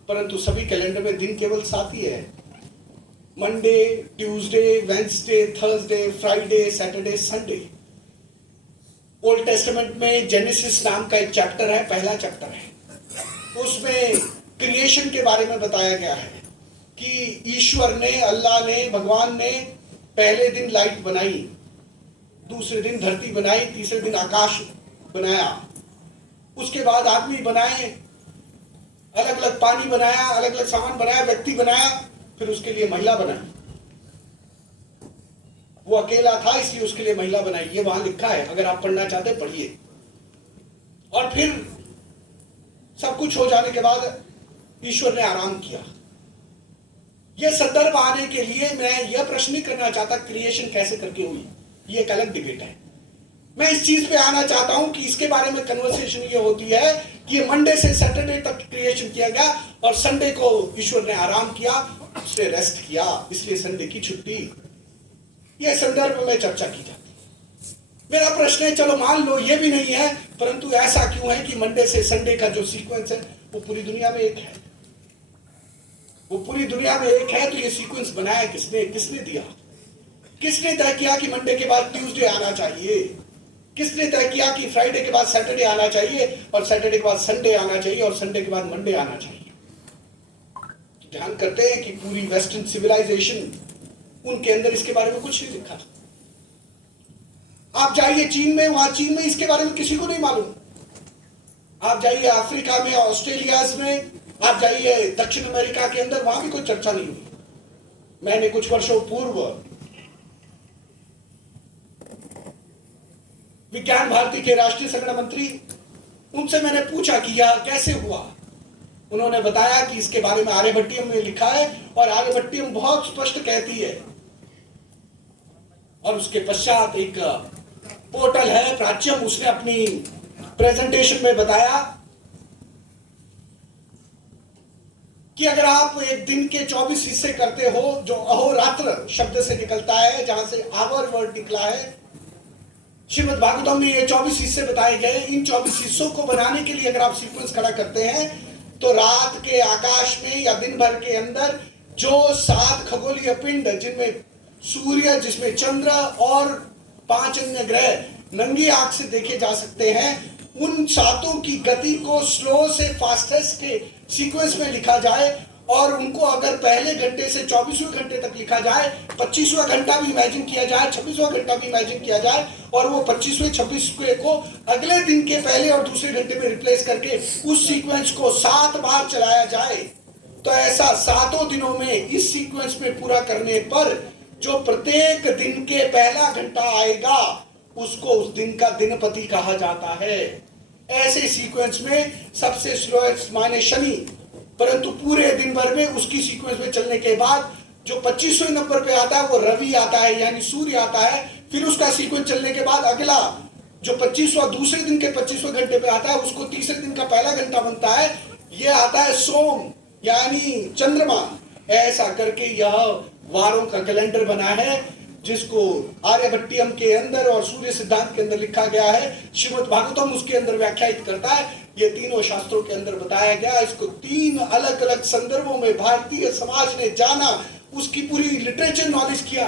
परंतु सभी कैलेंडर में दिन केवल 7 ही है। Monday, Tuesday, Wednesday, Thursday, Friday, Saturday, Sunday. Old testament में जेनेसिस नाम का एक चैप्टर है, पहला चैप्टर है, उसमें क्रिएशन के बारे में बताया गया है कि ईश्वर ने, अल्लाह ने, भगवान ने पहले दिन लाइट बनाई, दूसरे दिन धरती बनाई, तीसरे दिन आकाश बनाया, उसके बाद आदमी बनाए, अलग अलग पानी बनाया, अलग अलग सामान बनाया, व्यक्ति बनाया, फिर उसके लिए महिला बनाई। वो अकेला था इसलिए उसके लिए महिला बनाई, ये वहां लिखा है, अगर आप पढ़ना चाहते हैं पढ़िए। और फिर सब कुछ हो जाने के बाद ईश्वर ने आराम किया। यह संदर्भ आने के लिए मैं यह प्रश्न नहीं करना चाहता क्रिएशन कैसे करके हुई, ये एक अलग डिबेट है। मैं इस चीज पे आना चाहता हूं कि इसके बारे में कन्वर्सेशन ये होती है कि ये मंडे से सैटरडे तक क्रिएशन किया गया और संडे को ईश्वर ने आराम किया, उसने रेस्ट किया, इसलिए संडे की छुट्टी। यह संदर्भ में चर्चा की जाती। मेरा प्रश्न है, चलो मान लो ये भी नहीं है, परंतु ऐसा क्यों है कि मंडे से संडे का जो सीक्वेंस है वो पूरी दुनिया में एक है? वो पूरी दुनिया में एक है, तो ये सीक्वेंस बनाया किसने? किसने दिया? किसने तय किया कि मंडे के बाद ट्यूसडे आना चाहिए? किसने तय किया कि फ्राइडे के बाद सैटरडे आना चाहिए और सैटरडे के बाद संडे आना चाहिए और संडे के बाद मंडे आना चाहिए? ध्यान करते हैं कि पूरी वेस्टर्न सिविलाइजेशन, उनके अंदर इसके बारे में कुछ नहीं लिखा। आप जाइए चीन में, वहां चीन में इसके बारे में किसी को नहीं मालूम। आप जाइए अफ्रीका में, ऑस्ट्रेलिया में, आप जाइए दक्षिण अमेरिका के अंदर, वहां भी कोई चर्चा नहीं हुई। मैंने कुछ वर्षों पूर्व विज्ञान भारती के राष्ट्रीय संगठन मंत्री, उनसे मैंने पूछा कि यह कैसे हुआ। उन्होंने बताया कि इसके बारे में आर्यभट्टियम में लिखा है और आर्यभट्टियम बहुत स्पष्ट कहती है। और उसके पश्चात एक पोर्टल है प्राच्यम, उसने अपनी प्रेजेंटेशन में बताया कि अगर आप एक दिन के 24 हिस्से करते हो, जो अहोरात्र शब्द से निकलता है, जहां से आवर वर्ड निकला है, श्रीमद् भागवतम में ये 24 हिस्से बताए गए। इन 24 हिस्सों को बनाने के लिए अगर आप सीक्वेंस खड़ा करते हैं तो रात के आकाश में या दिन भर के अंदर जो 7 खगोलीय पिंड, जिनमें सूर्य, जिसमें चंद्र और 5 अन्य ग्रह नंगी आंख से देखे जा सकते हैं, उन 7 की गति को स्लो से फास्टेस्ट के सीक्वेंस में लिखा जाए और उनको अगर पहले घंटे से 24वें घंटे तक लिखा जाए, 25वां घंटा भी इमेजिन किया जाए, 26वां घंटा भी इमेजिन किया जाए और वो 25वें 26वें को अगले दिन के पहले और दूसरे घंटे में रिप्लेस करके उस सीक्वेंस को 7 बार चलाया जाए, तो ऐसा 7 दिनों में इस सीक्वेंस में पूरा करने पर जो प्रत्येक दिन के पहला घंटा आएगा उसको उस दिन का दिनपति कहा जाता है। ऐसे सीक्वेंस में सबसे स्लोएस्ट माने शनि, परंतु पूरे दिन भर में उसकी सीक्वेंस में चलने के बाद जो 25वें नंबर पे आता है वो रवि आता है, यानी सूर्य आता है। फिर उसका सीक्वेंस चलने के बाद अगला जो 25वां दूसरे दिन के 25वें घंटे पे आता है, उसको तीसरे दिन का पहला घंटा बनता है, ये आता है सोम यानी चंद्रमा। ऐसा करके यह वारों का कैलेंडर बना है जिसको आर्यभट्टियम के अंदर और सूर्य सिद्धांत के अंदर लिखा गया है। श्रीमद् भागवतम उसके अंदर व्याख्यायित करता है। ये तीनों शास्त्रों के अंदर बताया गया। इसको 3 अलग अलग संदर्भों में भारतीय समाज ने जाना, उसकी पूरी लिटरेचर नॉलेज किया,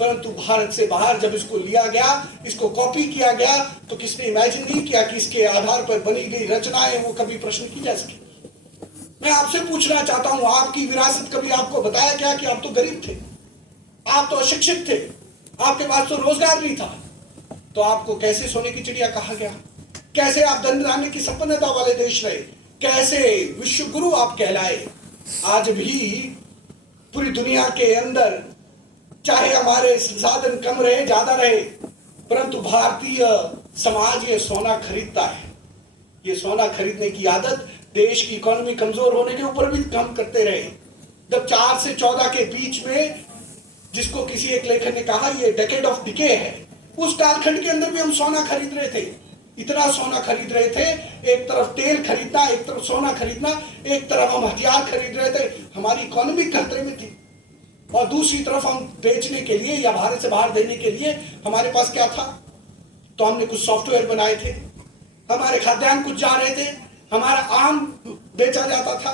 परंतु भारत से बाहर जब इसको लिया गया, इसको कॉपी किया गया, तो किसने इमेजिन नहीं किया कि इसके आधार पर बनी गई रचनाएं वो कभी प्रश्न की जा सके। मैं आपसे पूछना चाहता हूं, आपकी विरासत कभी आपको बताया गया कि आप तो गरीब थे, आप तो अशिक्षित थे, आपके पास तो रोजगार नहीं था, तो आपको कैसे सोने की चिड़िया कहा गया? कैसे आप धन धान्य की संपन्नता वाले देश रहे? कैसे विश्व गुरु आप कहलाए? आज भी पूरी दुनिया के अंदर चाहे हमारे संसाधन कम रहे ज्यादा रहे, परंतु भारतीय समाज ये सोना खरीदता है। ये सोना खरीदने की आदत देश की इकोनॉमी कमजोर होने के ऊपर भी काम करते रहे। जब 4 से 14 के बीच में, जिसको किसी एक लेखक ने कहा ये डेकेड ऑफ डिके है, उस कालखंड के अंदर भी हम सोना खरीद रहे थे। इतना सोना खरीद रहे थे, एक तरफ तेल खरीदना, एक तरफ सोना खरीदना, एक तरफ हम हथियार खरीद रहे थे। हमारी इकोनॉमी खतरे में थी। और दूसरी तरफ हम बेचने के लिए या भारत से बाहर देने के लिए हमारे पास क्या था? तो हमने कुछ सॉफ्टवेयर बनाए थे, हमारे खाद्यान्न कुछ जा रहे थे, हमारा आम बेचा जाता था,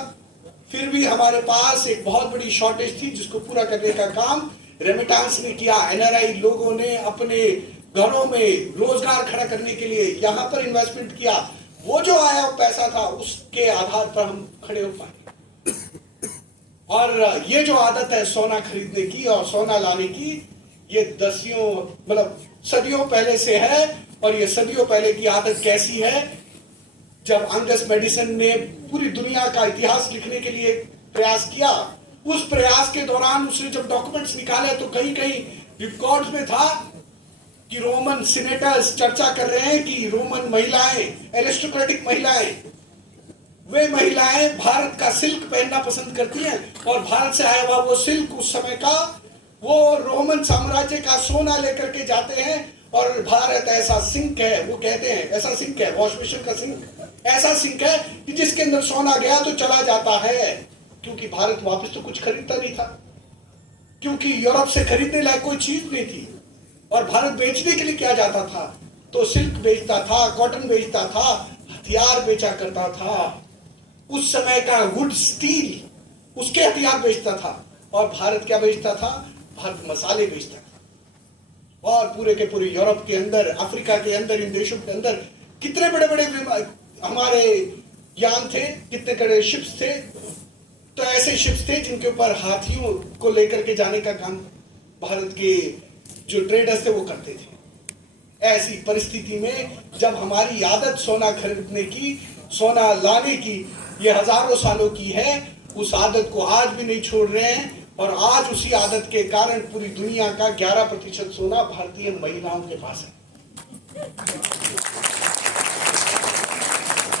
फिर भी हमारे पास एक बहुत बड़ी शॉर्टेज थी जिसको पूरा करने का काम रेमिटेंस ने किया। एनआरआई लोगों ने अपने घरों में रोजगार खड़ा करने के लिए यहाँ पर इन्वेस्टमेंट किया। वो जो आया वो पैसा था, उसके आधार पर हम खड़े हो पाए। और ये जो आदत है सोना खरीदने की और सोना लाने की, ये दसियों मतलब सदियों पहले से है। और ये सदियों पहले की आदत कैसी है? जब अंगस मेडिसन ने पूरी दुनिया का इतिहास लिखने के लिए प्रयास किया, उस प्रयास के दौरान उसने जब डॉक्यूमेंट्स निकाले तो कहीं कहीं रिकॉर्ड्स में था कि रोमन सीनेटर्स चर्चा कर रहे हैं कि रोमन महिलाएं, एरिस्टोक्रेटिक महिलाएं, वे महिलाएं भारत का सिल्क पहनना पसंद करती हैं और भारत से आया हुआ वो सिल्क उस समय का वो रोमन साम्राज्य का सोना लेकर के जाते हैं। और भारत ऐसा सिंक है, वो कहते हैं ऐसा सिंक है, वॉश बेसिन का सिंक, ऐसा सिंक है कि जिसके अंदर सोना गया तो चला जाता है। क्योंकि भारत वापस तो कुछ खरीदता नहीं था, क्योंकि यूरोप से खरीदने लायक कोई चीज नहीं थी। और भारत बेचने के लिए क्या जाता था? तो सिल्क बेचता था, कॉटन बेचता था, हथियार बेचा करता था। उस समय का वुड स्टील, उसके हथियार बेचता था। और भारत क्या बेचता था? भारत मसाले बेचता था। और पूरे के पूरे यूरोप के अंदर, अफ्रीका के अंदर, इन देशों के अंदर कितने बड़े बड़े हमारे यान थे, कितने बड़े शिप्स थे। तो ऐसे शिप्स थे जिनके ऊपर हाथियों को लेकर के जाने का काम भारत के जो ट्रेडर्स थे वो करते थे। ऐसी परिस्थिति में जब हमारी आदत सोना खरीदने की, सोना लाने की, ये हजारों सालों की है, उस आदत को आज भी नहीं छोड़ रहे हैं। और आज उसी आदत के कारण पूरी दुनिया का 11% सोना भारतीय महिलाओं के पास है।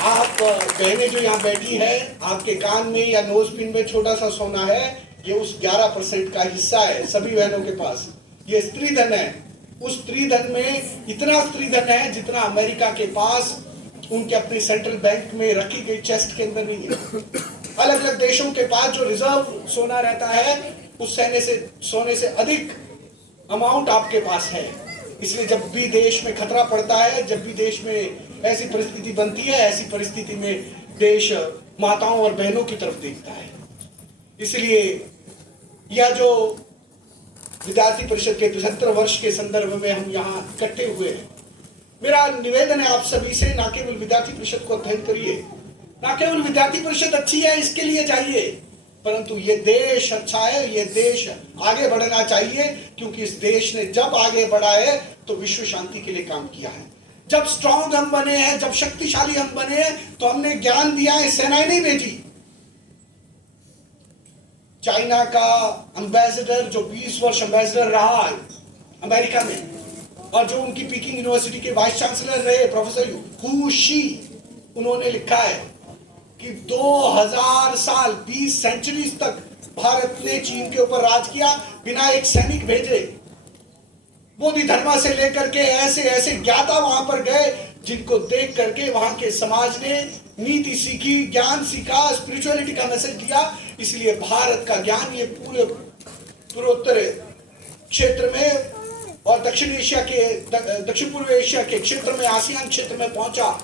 आप बहनें जो यहाँ बैठी है, आपके कान में या नोज पिन में छोटा सा सोना है, ये उस 11% का हिस्सा है सभी बहनों के पास। ये स्त्री धन है। उस स्त्री धन में इतना स्त्री धन है जितना अमेरिका के पास उनके अपने सेंट्रल बैंक में रखी गई चेस्ट के अंदर नहीं है। अलग अलग देशों के पास जो रिजर्व सोना रहता है, उस सोने से अधिक अमाउंट आपके पास है। इसलिए जब भी देश में खतरा पड़ता है, जब भी देश में ऐसी परिस्थिति बनती है, ऐसी परिस्थिति में देश माताओं और बहनों की तरफ देखता है। इसलिए यह जो विद्यार्थी परिषद के 75 वर्ष के संदर्भ में हम यहाँ इकट्ठे हुए हैं, मेरा निवेदन है आप सभी से, ना केवल विद्यार्थी परिषद को अध्ययन करिए, ना केवल विद्यार्थी परिषद अच्छी है इसके लिए चाहिए, परंतु ये देश अच्छा है, ये देश आगे बढ़ना चाहिए। क्योंकि इस देश ने जब आगे बढ़ा है तो विश्व शांति के लिए काम किया है। जब स्ट्रांग हम बने हैं, जब शक्तिशाली हम बने हैं, तो हमने ज्ञान दिया है, सेनाएं नहीं भेजी। चाइना का एम्बेसडर जो 20 वर्ष एम्बेसडर रहा है अमेरिका में, और जो उनकी पीकिंग यूनिवर्सिटी के वाइस चांसलर रहे प्रोफेसर हु शी, उन्होंने लिखा है कि 2000 साल 20 सेंचुरीज तक भारत ने चीन के ऊपर राज किया बिना एक सैनिक भेजे। बोधि धर्मा से लेकर के ऐसे ऐसे ज्ञाता वहां पर गए जिनको देख करके वहां के समाज ने नीति सीखी, ज्ञान सीखा, स्पिरिचुअलिटी का मैसेज दिया। इसलिए भारत का ज्ञान ये पूरे पूर्वोत्तर क्षेत्र में और दक्षिण पूर्व एशिया के क्षेत्र में, आसियान क्षेत्र में पहुंचा।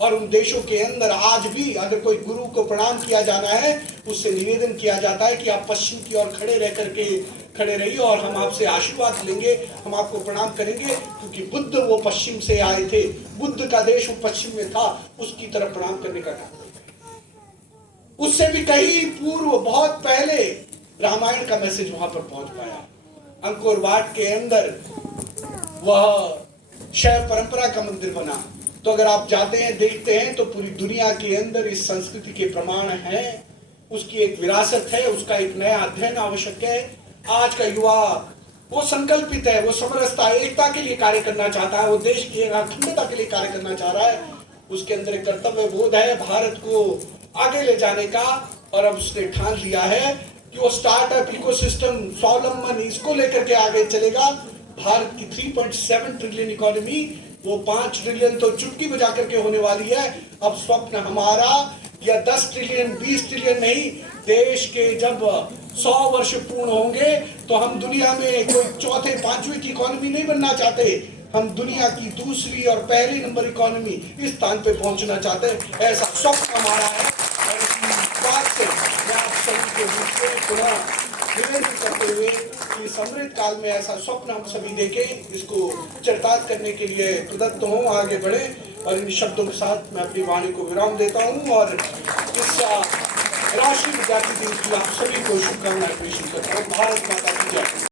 और उन देशों के अंदर आज भी अगर कोई गुरु को प्रणाम किया जाना है, उससे निवेदन किया जाता है कि आप पश्चिम की ओर खड़े रहिए और हम आपसे आशीर्वाद लेंगे, हम आपको प्रणाम करेंगे। क्योंकि बुद्ध वो पश्चिम से आए थे, बुद्ध का देश वो पश्चिम में था, उसकी तरफ प्रणाम करने का काम। उससे भी कहीं पूर्व, बहुत पहले रामायण का मैसेज वहां पर पहुंच पाया। अंकोर वाट के अंदर वह शैव परंपरा का मंदिर बना। तो अगर आप जाते हैं, देखते हैं, तो पूरी दुनिया के अंदर इस संस्कृति के प्रमाण हैं, उसकी एक विरासत है, उसका एक नया अध्ययन आवश्यक है। आज का युवा वो संकल्पित है, वो समरसता, एकता के लिए कार्य करना चाहता है, वो देश की अखंडता के लिए कार्य करना चाह रहा है। उसके अंदर एक कर्तव्य बोध है भारत को आगे ले जाने का। और अब उसने ठान लिया है कि वो स्टार्टअप इकोसिस्टम, स्वावलंबन, इसको लेकर के आगे चलेगा। भारत की 3.7 ट्रिलियन इकोनॉमी, वो 5 ट्रिलियन तो चुटकी बजा करके होने वाली है। अब स्वप्न हमारा या 10 ट्रिलियन 20 ट्रिलियन नहीं, देश के जब 100 वर्ष पूर्ण होंगे तो हम दुनिया में कोई चौथे पांचवी की इकोनॉमी नहीं बनना चाहते, हम दुनिया की दूसरी और पहली नंबर इकोनॉमी इस स्थान पे पहुंचना चाहते हैं। ऐसा स्वप्न हमारा है और इसी बात से मैं आप सभी के बीच में पुनः निवेदन करते हुए कि समृद्ध काल में ऐसा स्वप्न हम सभी देखें, इसको चरितार्थ करने के लिए प्रदत्त हों, आगे बढ़े। और इन शब्दों के साथ मैं अपनी वाणी को विराम देता हूं और इस राष्ट्रीय विद्यार्थी दिन की आप सभी को शुभकामनाएं पेश करता हूं। भारत माता की जय।